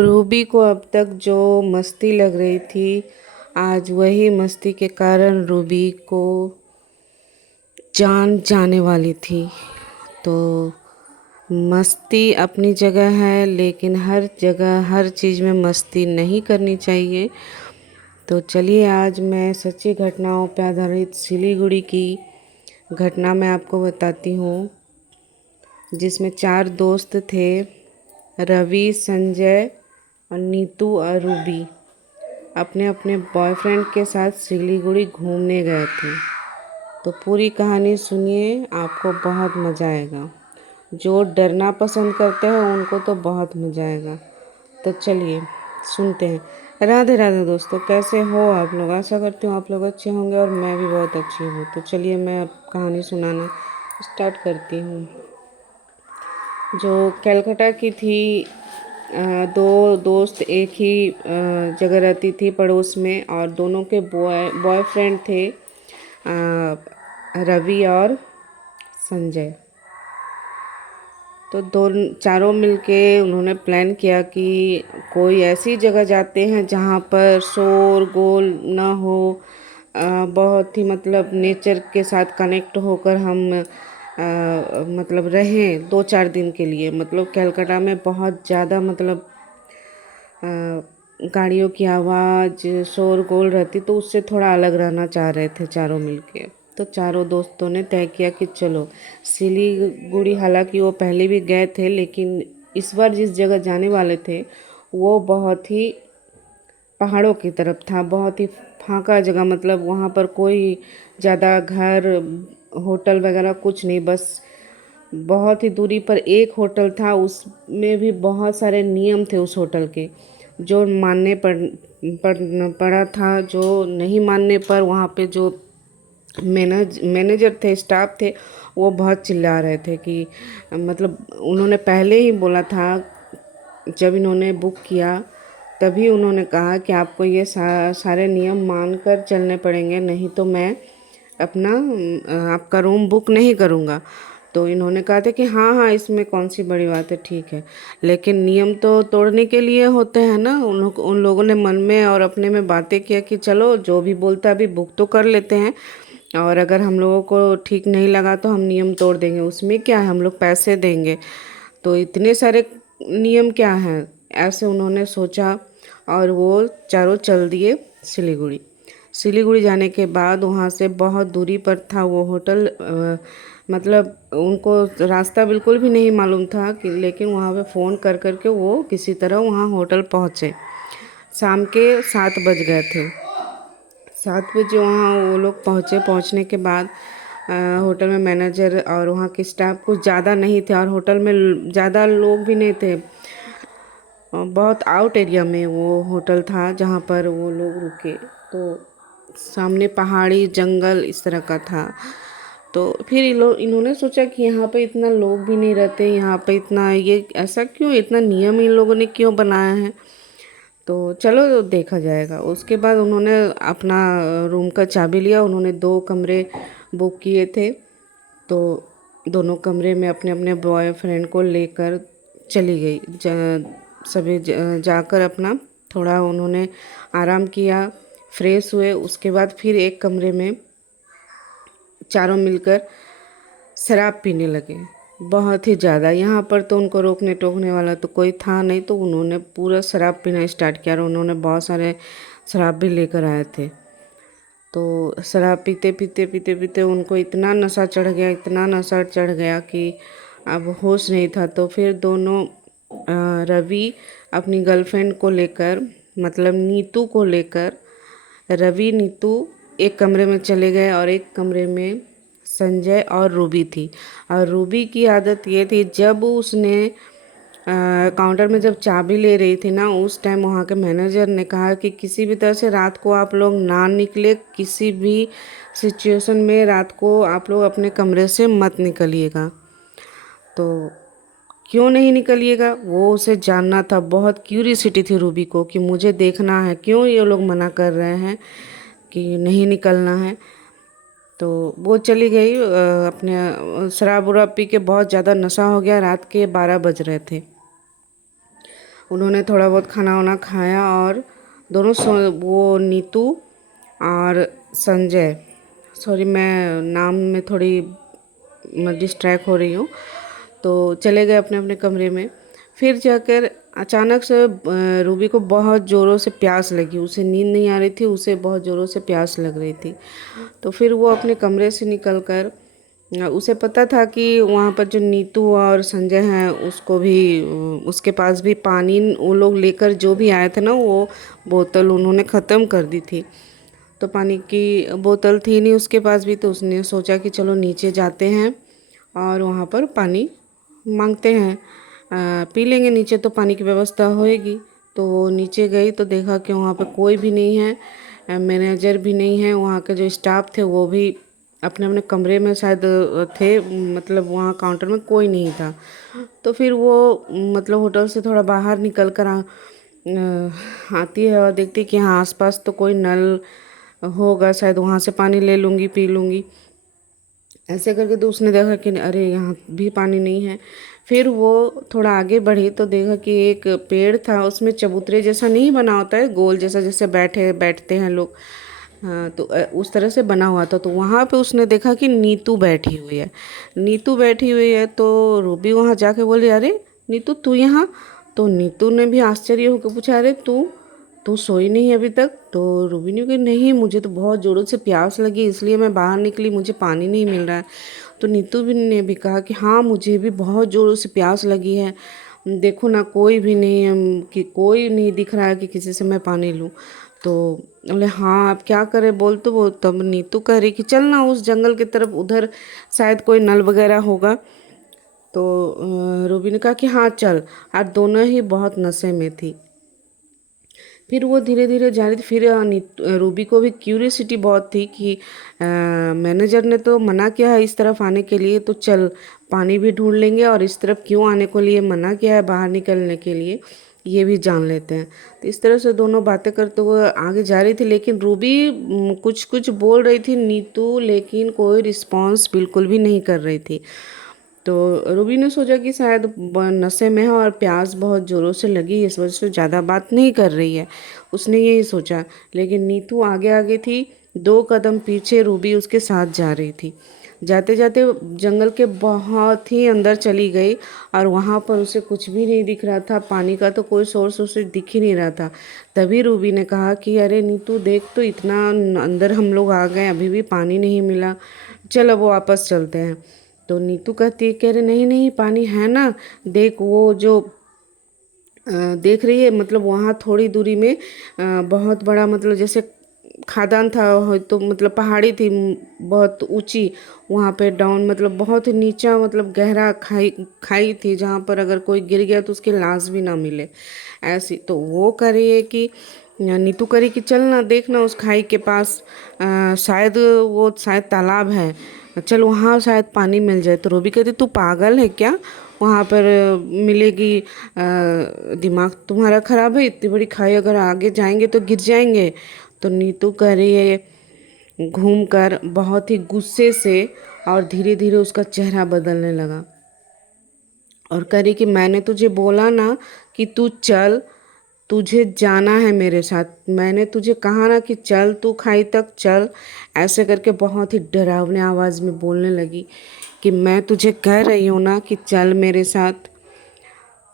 Ruby को अब तक जो मस्ती लग रही थी, आज वही मस्ती के कारण रूबी को जान जाने वाली थी। तो मस्ती अपनी जगह है, लेकिन हर जगह हर चीज़ में मस्ती नहीं करनी चाहिए। तो चलिए, आज मैं सच्ची घटनाओं पर आधारित सिलीगुड़ी की घटना मैं आपको बताती हूँ, जिसमें 4 दोस्त थे, रवि, संजय और नीतू और रूबी। अपने अपने बॉयफ्रेंड के साथ सिलीगुड़ी घूमने गए थे। तो पूरी कहानी सुनिए, आपको बहुत मज़ा आएगा। जो डरना पसंद करते हैं उनको तो बहुत मज़ा आएगा। तो चलिए सुनते हैं। राधे राधे दोस्तों, कैसे हो आप लोग? आशा करती हूँ आप लोग अच्छे होंगे और मैं भी बहुत अच्छी हूँ। तो चलिए मैं अब कहानी सुनाना स्टार्ट करती हूँ। जो कलकत्ता की थी, 2 दोस्त एक ही जगह रहती थी पड़ोस में, और दोनों के बॉयफ्रेंड थे, रवि और संजय। तो चारों मिलके उन्होंने प्लान किया कि कोई ऐसी जगह जाते हैं जहाँ पर शोर गोल ना हो, बहुत ही मतलब नेचर के साथ कनेक्ट होकर हम मतलब रहें 2-4 दिन के लिए। मतलब कलकत्ता में बहुत ज़्यादा मतलब गाड़ियों की आवाज़, शोरगुल रहती, तो उससे थोड़ा अलग रहना चाह रहे थे चारों मिलके। तो चारों दोस्तों ने तय किया कि चलो सिलीगुड़ी। हालांकि वो पहले भी गए थे, लेकिन इस बार जिस जगह जाने वाले थे वो बहुत ही पहाड़ों की तरफ था, बहुत ही फांका जगह। मतलब वहाँ पर कोई ज़्यादा घर, होटल वगैरह कुछ नहीं, बस बहुत ही दूरी पर एक होटल था। उसमें भी बहुत सारे नियम थे उस होटल के, जो मानने पड़ा था। जो नहीं मानने पर वहाँ पे जो मैनेजर थे, स्टाफ थे, वो बहुत चिल्ला रहे थे कि मतलब उन्होंने पहले ही बोला था, जब इन्होंने बुक किया तभी उन्होंने कहा कि आपको ये सारे नियम मानकर चलने पड़ेंगे, नहीं तो मैं अपना आपका रूम बुक नहीं करूँगा। तो इन्होंने कहा था कि हाँ हाँ, इसमें कौन सी बड़ी बात है, ठीक है। लेकिन नियम तो तोड़ने के लिए होते हैं ना। उन लोगों ने मन में और अपने में बातें किया कि चलो जो भी बोलता है अभी बुक तो कर लेते हैं, और अगर हम लोगों को ठीक नहीं लगा तो हम नियम तोड़ देंगे, उसमें क्या है, हम लोग पैसे देंगे, तो इतने सारे नियम क्या हैं, ऐसे उन्होंने सोचा। और वो चारों चल दिए सिलीगुड़ी। सिलीगुड़ी जाने के बाद वहाँ से बहुत दूरी पर था वो होटल। मतलब उनको रास्ता बिल्कुल भी नहीं मालूम था कि, लेकिन वहाँ पे फ़ोन कर कर के वो किसी तरह वहाँ होटल पहुँचे। शाम के 7 बज गए थे। 7 बजे वहाँ वो लोग पहुँचे। पहुँचने के बाद होटल में मैनेजर और वहाँ के स्टाफ कुछ ज़्यादा नहीं थे, और होटल में ज़्यादा लोग भी नहीं थे। बहुत आउट एरिया में वो होटल था जहाँ पर वो लोग रुके। तो सामने पहाड़ी जंगल इस तरह का था। तो फिर इन्होंने सोचा कि यहाँ पे इतना लोग भी नहीं रहते, यहाँ पे इतना ये ऐसा क्यों, इतना नियम इन लोगों ने क्यों बनाया है। तो चलो देखा जाएगा। उसके बाद उन्होंने अपना रूम का चाबी लिया। उन्होंने 2 कमरे बुक किए थे, तो दोनों कमरे में अपने अपने बॉयफ्रेंड को लेकर चली गई। सभी जाकर अपना थोड़ा उन्होंने आराम किया, फ्रेश हुए। उसके बाद फिर एक कमरे में चारों मिलकर शराब पीने लगे, बहुत ही ज़्यादा। यहाँ पर तो उनको रोकने टोकने वाला तो कोई था नहीं, तो उन्होंने पूरा शराब पीना स्टार्ट किया, और उन्होंने बहुत सारे शराब भी लेकर आए थे। तो शराब पीते पीते पीते पीते उनको इतना नशा चढ़ गया, इतना नशा चढ़ गया कि अब होश नहीं था। तो फिर दोनों रवि अपनी गर्लफ्रेंड को लेकर, मतलब नीतू को लेकर, रवि नीतू एक कमरे में चले गए, और एक कमरे में संजय और रूबी थी। और रूबी की आदत ये थी, जब उसने काउंटर में जब चाबी ले रही थी ना, उस टाइम वहाँ के मैनेजर ने कहा कि किसी भी तरह से रात को आप लोग ना निकले, किसी भी सिचुएशन में रात को आप लोग अपने कमरे से मत निकलिएगा। तो क्यों नहीं निकलिएगा, वो उसे जानना था। बहुत क्यूरियोसिटी थी रूबी को कि मुझे देखना है क्यों ये लोग मना कर रहे हैं कि नहीं निकलना है। तो वो चली गई अपने शराब उराब पी के, बहुत ज़्यादा नशा हो गया। रात के 12 बज रहे थे। उन्होंने थोड़ा बहुत खाना वाना खाया और दोनों वो नीतू और संजय, सॉरी मैं नाम में थोड़ी डिस्ट्रैक्ट हो रही हूँ, तो चले गए अपने अपने कमरे में। फिर जाकर अचानक से रूबी को बहुत ज़ोरों से प्यास लगी। उसे नींद नहीं आ रही थी, उसे बहुत ज़ोरों से प्यास लग रही थी। तो फिर वो अपने कमरे से निकल कर, उसे पता था कि वहाँ पर जो नीतू और संजय हैं उसको भी उसके पास भी पानी वो लोग लेकर जो भी आए थे ना, वो बोतल उन्होंने ख़त्म कर दी थी। तो पानी की बोतल थी नहीं उसके पास भी, तो उसने सोचा कि चलो नीचे जाते हैं और वहाँ पर पानी मांगते हैं, पी लेंगे, नीचे तो पानी की व्यवस्था होएगी। तो वो नीचे गई तो देखा कि वहाँ पर कोई भी नहीं है, मैनेजर भी नहीं है, वहाँ के जो स्टाफ थे वो भी अपने अपने कमरे में शायद थे, मतलब वहाँ काउंटर में कोई नहीं था। तो फिर वो मतलब होटल से थोड़ा बाहर निकल कर आती है और देखती है कि हाँ आसपास तो कोई नल होगा, शायद वहाँ से पानी ले लूँगी पी लूँगी। ऐसे करके तो उसने देखा कि अरे यहाँ भी पानी नहीं है। फिर वो थोड़ा आगे बढ़ी तो देखा कि एक पेड़ था, उसमें चबूतरे जैसा नहीं बना होता है, गोल जैसा, जैसे बैठते हैं लोग, हाँ तो उस तरह से बना हुआ था। तो वहाँ पे उसने देखा कि नीतू बैठी हुई है। नीतू बैठी हुई है तो रूबी वहाँ जाके बोली, अरे नीतू तू यहाँ। तो नीतू ने भी आश्चर्य होकर पूछा, अरे तू तू सोई नहीं अभी तक। तो रूबी ने कहा, नहीं मुझे तो बहुत ज़ोरों से प्यास लगी इसलिए मैं बाहर निकली, मुझे पानी नहीं मिल रहा है। तो नीतू भी ने भी कहा कि हाँ मुझे भी बहुत ज़ोरों से प्यास लगी है, देखो ना कोई भी नहीं है, कि कोई नहीं दिख रहा है कि किसी से मैं पानी लूँ। तो बोले हाँ अब क्या करें, बोल तो वो तब नीतू कह रही कि चल ना उस जंगल की तरफ, उधर शायद कोई नल वगैरह होगा। तो रूबी ने कहा कि हाँ चल। और दोनों ही बहुत नशे में थी। फिर वो धीरे धीरे जा रही थी। फिर रूबी को भी क्यूरियसिटी बहुत थी कि मैनेजर ने तो मना किया है इस तरफ आने के लिए, तो चल पानी भी ढूंढ लेंगे, और इस तरफ क्यों आने को लिए मना किया है बाहर निकलने के लिए, ये भी जान लेते हैं। तो इस तरह से दोनों बातें करते हुए आगे जा रही थी। लेकिन रूबी कुछ कुछ बोल रही थी नीतू, लेकिन कोई रिस्पॉन्स बिल्कुल भी नहीं कर रही थी। तो रूबी ने सोचा कि शायद नशे में है और प्यास बहुत ज़ोरों से लगी, इस वजह से ज़्यादा बात नहीं कर रही है, उसने यही सोचा। लेकिन नीतू आगे आगे थी, 2 कदम पीछे रूबी उसके साथ जा रही थी। जाते जाते जंगल के बहुत ही अंदर चली गई और वहाँ पर उसे कुछ भी नहीं दिख रहा था, पानी का तो कोई सोर्स उसे दिख ही नहीं रहा था। तभी रूबी ने कहा कि अरे नीतू देख तो, इतना अंदर हम लोग आ गए अभी भी पानी नहीं मिला, चल अब वापस चलते हैं। तो नीतू कहती है, कह रहे नहीं नहीं पानी है ना, देख वो जो देख रही है, मतलब वहाँ थोड़ी दूरी में बहुत बड़ा, मतलब जैसे खादान था, तो मतलब पहाड़ी थी बहुत ऊंची, वहाँ पे डाउन मतलब बहुत ही नीचा, मतलब गहरा खाई खाई थी, जहाँ पर अगर कोई गिर गया तो उसकी लाश भी ना मिले ऐसी। तो वो कह रही है कि नीतू करी कि चल ना देखना उस खाई के पास, शायद वो शायद तालाब है, चल वहाँ शायद पानी मिल जाए। तो रूबी कहती तू पागल है क्या, वहाँ पर मिलेगी, दिमाग तुम्हारा ख़राब है, इतनी बड़ी खाई अगर आगे जाएंगे तो गिर जाएंगे। तो नीतू कह रही है घूम कर बहुत ही गुस्से से, और धीरे धीरे उसका चेहरा बदलने लगा और कह रही कि मैंने तुझे बोला ना कि तू चल, तुझे जाना है मेरे साथ, मैंने तुझे कहा ना कि चल तू खाई तक चल। ऐसे करके बहुत ही डरावने आवाज़ में बोलने लगी कि मैं तुझे कह रही हूँ ना कि चल मेरे साथ।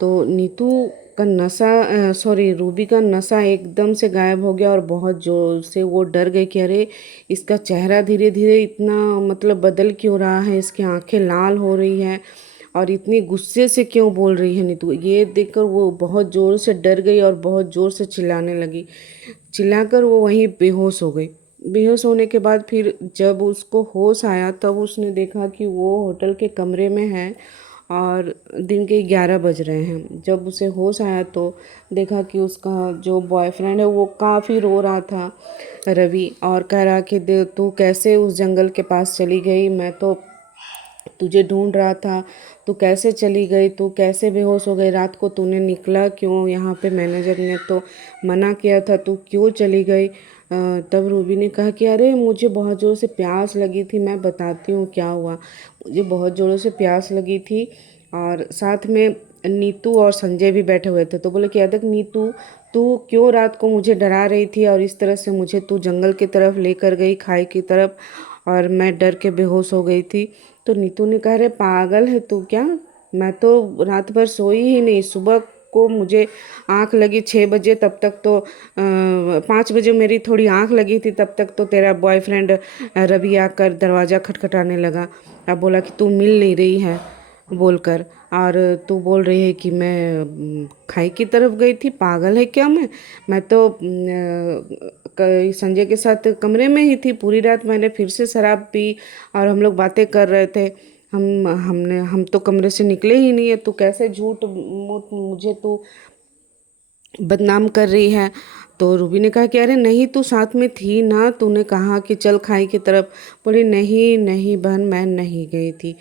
तो नीतू का नशा, सॉरी रूबी का नशा एकदम से गायब हो गया और बहुत जोर से वो डर गई कि अरे इसका चेहरा धीरे धीरे इतना मतलब बदल क्यों रहा है, इसकी आंखें लाल हो रही हैं और इतनी गुस्से से क्यों बोल रही है नीतू। ये देखकर वो बहुत ज़ोर से डर गई और बहुत ज़ोर से चिल्लाने लगी। चिल्लाकर वो वहीं बेहोश हो गई। बेहोश होने के बाद फिर जब उसको होश आया तब उसने देखा कि वो होटल के कमरे में है और दिन के 11 बज रहे हैं। जब उसे होश आया तो देखा कि उसका जो बॉयफ्रेंड है वो काफ़ी रो रहा था, रवि, और कह रहा कि तू कैसे उस जंगल के पास चली गई, मैं तो तुझे ढूंढ रहा था, तू कैसे चली गई, तू कैसे बेहोश हो गई, रात को तूने निकला क्यों, यहाँ पे मैनेजर ने तो मना किया था, तू क्यों चली गई। तब रूबी ने कहा कि अरे मुझे बहुत ज़ोर से प्यास लगी थी, मैं बताती हूँ क्या हुआ। मुझे बहुत ज़ोरों से प्यास लगी थी और साथ में नीतू और संजय भी बैठे हुए थे। तो बोले कि अदक नीतू, तू क्यों रात को मुझे डरा रही थी और इस तरह से मुझे तू जंगल की तरफ लेकर गई, खाई की तरफ, और मैं डर के बेहोश हो गई थी। तो नीतू ने कहा, अरे पागल है तू क्या, मैं तो रात भर सोई ही नहीं। सुबह को मुझे आँख लगी 6 बजे, तब तक तो 5 बजे मेरी थोड़ी आँख लगी थी, तब तक तो तेरा बॉयफ्रेंड रवि आकर दरवाज़ा खटखटाने लगा। अब बोला कि तू मिल नहीं रही है बोलकर, और तू बोल रही है कि मैं खाई की तरफ गई थी। पागल है क्या मैं तो संजय के साथ कमरे में ही थी पूरी रात। मैंने फिर से शराब पी और हम लोग बातें कर रहे थे। हम तो कमरे से निकले ही नहीं है। तू कैसे झूठ मूठ मुझे तू बदनाम कर रही है। तो रूबी ने कहा कि अरे नहीं, तू साथ में थी ना, तूने कहा कि चल खाई की तरफ। बोली नहीं नहीं बहन, मैं नहीं गई थी।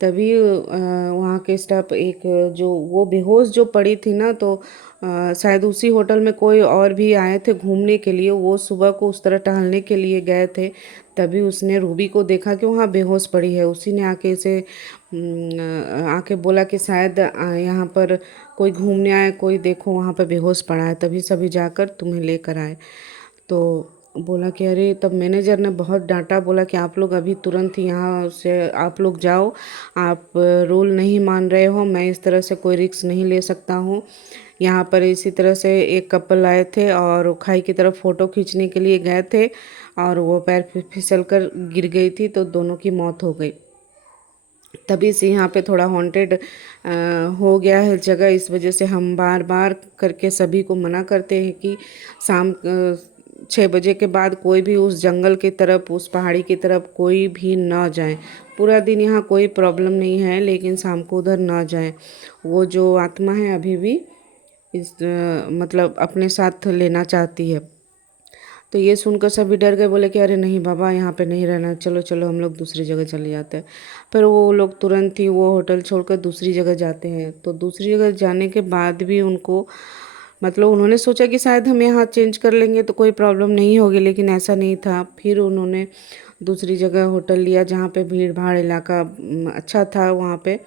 तभी वहाँ के स्टाफ, एक जो वो बेहोश जो पड़ी थी ना, तो शायद उसी होटल में कोई और भी आए थे घूमने के लिए। वो सुबह को उस तरह टहलने के लिए गए थे। तभी उसने रूबी को देखा कि वहाँ बेहोश पड़ी है। उसी ने आके इसे आके बोला कि शायद यहाँ पर कोई घूमने आए, कोई देखो वहाँ पर बेहोश पड़ा है, तभी सभी जाकर तुम्हें लेकर आए। तो बोला कि अरे, तब मैनेजर ने बहुत डांटा, बोला कि आप लोग अभी तुरंत ही यहाँ से आप लोग जाओ, आप रूल नहीं मान रहे हो, मैं इस तरह से कोई रिस्क नहीं ले सकता हूँ। यहाँ पर इसी तरह से एक कपल आए थे और खाई की तरफ फ़ोटो खींचने के लिए गए थे, और वो पैर फिसल कर गिर गई थी, तो दोनों की मौत हो गई। तभी से यहाँ पे थोड़ा हॉन्टेड हो गया है जगह। इस वजह से हम बार बार करके सभी को मना करते हैं कि शाम 6 बजे के बाद कोई भी उस जंगल की तरफ, उस पहाड़ी की तरफ कोई भी ना जाए। पूरा दिन यहाँ कोई प्रॉब्लम नहीं है, लेकिन शाम को उधर ना जाए। वो जो आत्मा है अभी भी मतलब अपने साथ लेना चाहती है। तो ये सुनकर सभी डर गए, बोले कि अरे नहीं बाबा, यहाँ पे नहीं रहना, चलो चलो हम लोग दूसरी जगह चले जाते हैं। फिर वो लोग तुरंत ही वो होटल छोड़कर दूसरी जगह जाते हैं। तो दूसरी जगह जाने के बाद भी उनको, मतलब उन्होंने सोचा कि शायद हम यहाँ चेंज कर लेंगे तो कोई प्रॉब्लम नहीं होगी, लेकिन ऐसा नहीं था। फिर उन्होंने दूसरी जगह होटल लिया जहाँ पे भीड़ भाड़ इलाका अच्छा था वहाँ पे,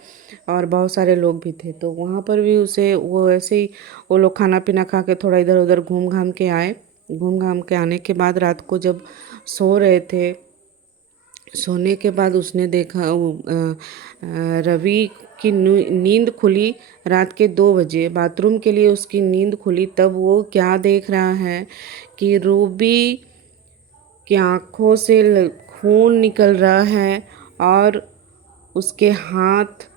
और बहुत सारे लोग भी थे। तो वहाँ पर भी उसे वो ऐसे ही वो लोग खाना पीना खा के थोड़ा इधर उधर घूम घाम के आए। घूम घाम के आने के बाद रात को जब सो रहे थे, सोने के बाद उसने देखा रवि की नींद खुली रात के 2 बजे। बाथरूम के लिए उसकी नींद खुली, तब वो क्या देख रहा है कि रूबी की आँखों से खून निकल रहा है, और उसके हाथ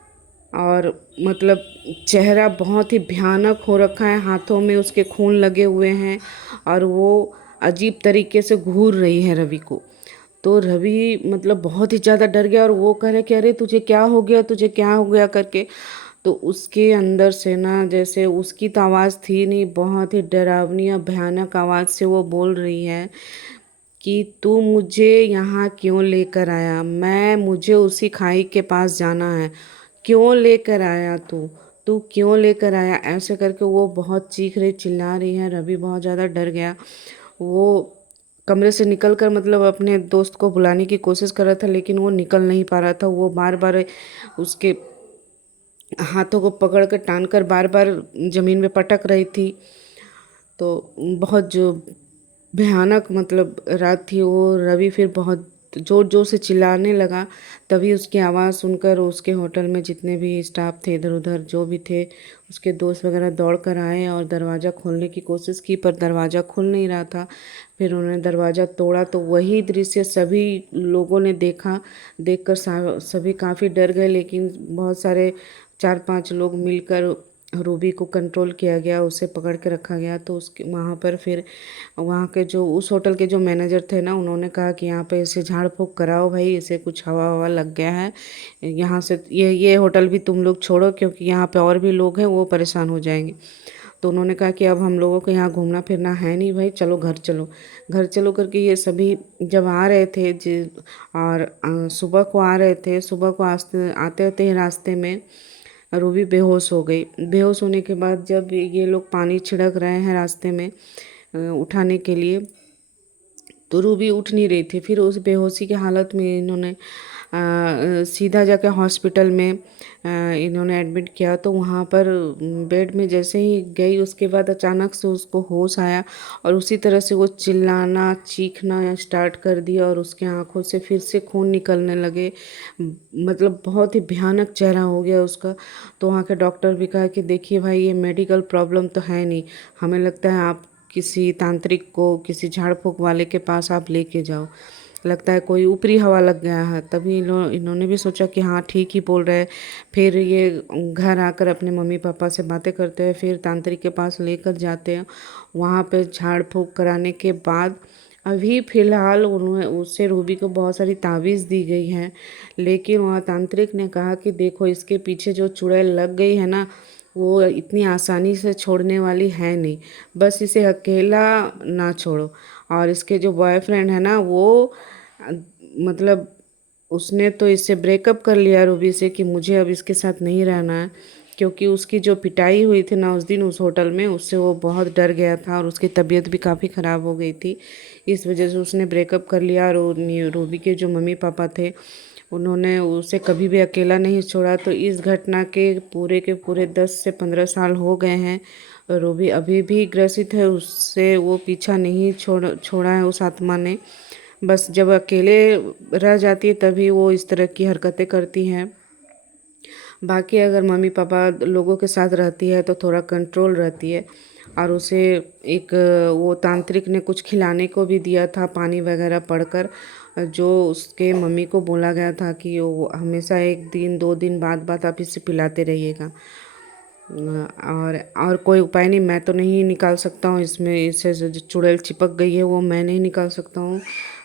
और मतलब चेहरा बहुत ही भयानक हो रखा है, हाथों में उसके खून लगे हुए हैं, और वो अजीब तरीके से घूर रही है रवि को। तो रवि मतलब बहुत ही ज़्यादा डर गया, और वो कह रहे कि अरे तुझे क्या हो गया, तुझे क्या हो गया करके। तो उसके अंदर से ना, जैसे उसकी तो आवाज़ थी नहीं, बहुत ही डरावनी और भयानक आवाज़ से वो बोल रही है कि तू मुझे यहाँ क्यों लेकर आया, मुझे उसी खाई के पास जाना है, क्यों लेकर आया तू, तू क्यों लेकर आया, ऐसे करके वो बहुत चीख रही चिल्ला रही है। रवि बहुत ज़्यादा डर गया। वो कमरे से निकल कर मतलब अपने दोस्त को बुलाने की कोशिश कर रहा था, लेकिन वो निकल नहीं पा रहा था। वो बार बार उसके हाथों को पकड़ कर टान कर बार बार ज़मीन में पटक रही थी। तो बहुत जो भयानक मतलब रात थी वो। रवि फिर बहुत ज़ोर ज़ोर से चिल्लाने लगा। तभी उसकी आवाज़ सुनकर उसके होटल में जितने भी स्टाफ थे, इधर उधर जो भी थे, उसके दोस्त वगैरह दौड़ कर आए और दरवाज़ा खोलने की कोशिश की, पर दरवाज़ा खुल नहीं रहा था। फिर उन्होंने दरवाज़ा तोड़ा, तो वही दृश्य सभी लोगों ने देखा। देखकर सभी काफ़ी डर गए, लेकिन बहुत सारे 4-5 लोग मिलकर रूबी को कंट्रोल किया गया, उसे पकड़ के रखा गया। तो उसके वहाँ पर फिर वहाँ के जो उस होटल के जो मैनेजर थे ना, उन्होंने कहा कि यहाँ पे इसे झाड़ फूँक कराओ भाई, इसे कुछ हवा हवा लग गया है, यहाँ से ये होटल भी तुम लोग छोड़ो, क्योंकि यहाँ पे और भी लोग हैं, वो परेशान हो जाएंगे। तो उन्होंने कहा कि अब हम लोगों को यहाँ घूमना फिरना है नहीं भाई, चलो घर चलो। घर चलो करके ये सभी जब आ रहे थे और सुबह को आ रहे थे, सुबह को आते आते ही रास्ते में रूबी बेहोश हो गई। बेहोश होने के बाद जब ये लोग पानी छिड़क रहे हैं रास्ते में उठाने के लिए, तो रूबी उठ नहीं रही थी। फिर उस बेहोशी की हालत में इन्होंने सीधा जाके हॉस्पिटल में इन्होंने एडमिट किया। तो वहाँ पर बेड में जैसे ही गई उसके बाद अचानक से उसको होश आया और उसी तरह से वो चिल्लाना चीखना स्टार्ट कर दिया और उसके आँखों से फिर से खून निकलने लगे। मतलब बहुत ही भयानक चेहरा हो गया उसका। तो वहाँ के डॉक्टर भी कहा कि देखिए भाई, ये मेडिकल प्रॉब्लम तो है नहीं, हमें लगता है आप किसी तांत्रिक को, किसी झाड़ फूँक वाले के पास आप लेके जाओ, लगता है कोई ऊपरी हवा लग गया है। तभी इन्होंने भी सोचा कि हाँ ठीक ही बोल रहे हैं। फिर ये घर आकर अपने मम्मी पापा से बातें करते हैं, फिर तांत्रिक के पास लेकर जाते हैं। वहाँ पे झाड़ फूँक कराने के बाद अभी फ़िलहाल उन्होंने उससे रूबी को बहुत सारी ताबीज़ दी गई हैं। लेकिन वहाँ तांत्रिक ने कहा कि देखो, इसके पीछे जो चुड़ैल लग गई है ना, वो इतनी आसानी से छोड़ने वाली है नहीं, बस इसे अकेला ना छोड़ो। और इसके जो बॉयफ्रेंड है ना, वो मतलब उसने तो इससे ब्रेकअप कर लिया रूबी से कि मुझे अब इसके साथ नहीं रहना है। क्योंकि उसकी जो पिटाई हुई थी ना उस दिन उस होटल में, उससे वो बहुत डर गया था और उसकी तबीयत भी काफ़ी ख़राब हो गई थी। इस वजह से उसने ब्रेकअप कर लिया। और रूबी के जो मम्मी पापा थे, उन्होंने उसे कभी भी अकेला नहीं छोड़ा। तो इस घटना के पूरे 10 से 15 साल हो गए हैं। रूबी अभी भी ग्रसित है, उससे वो पीछा नहीं छोड़ा है उस आत्मा ने। बस जब अकेले रह जाती है तभी वो इस तरह की हरकतें करती हैं। बाकी अगर मम्मी पापा लोगों के साथ रहती है तो थोड़ा कंट्रोल रहती है। और उसे एक वो तांत्रिक ने कुछ खिलाने को भी दिया था, पानी वगैरह पढ़कर, जो उसके मम्मी को बोला गया था कि वो हमेशा 1 दिन 2 दिन बाद आप इसे पिलाते रहिएगा। और कोई उपाय नहीं, मैं तो नहीं निकाल सकता हूँ इसमें, इससे जो चुड़ैल चिपक गई है वो मैं नहीं निकाल सकता हूँ।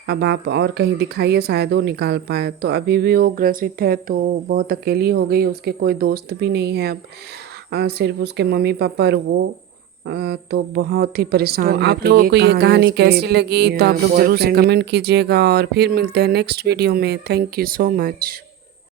अब आप और कहीं दिखाइए, शायद वो निकाल पाए। तो अभी भी वो ग्रसित है, तो बहुत अकेली हो गई, उसके कोई दोस्त भी नहीं है अब, सिर्फ उसके मम्मी पापा और वो। तो बहुत ही तो परेशान है। आप तो लोगों ये को ये कहानी कहानी उसके कैसी लगी तो आप लोग ज़रूर से बॉयफ्रेंड ने। कमेंट कीजिएगा और फिर मिलते हैं नेक्स्ट वीडियो में। Thank you so much.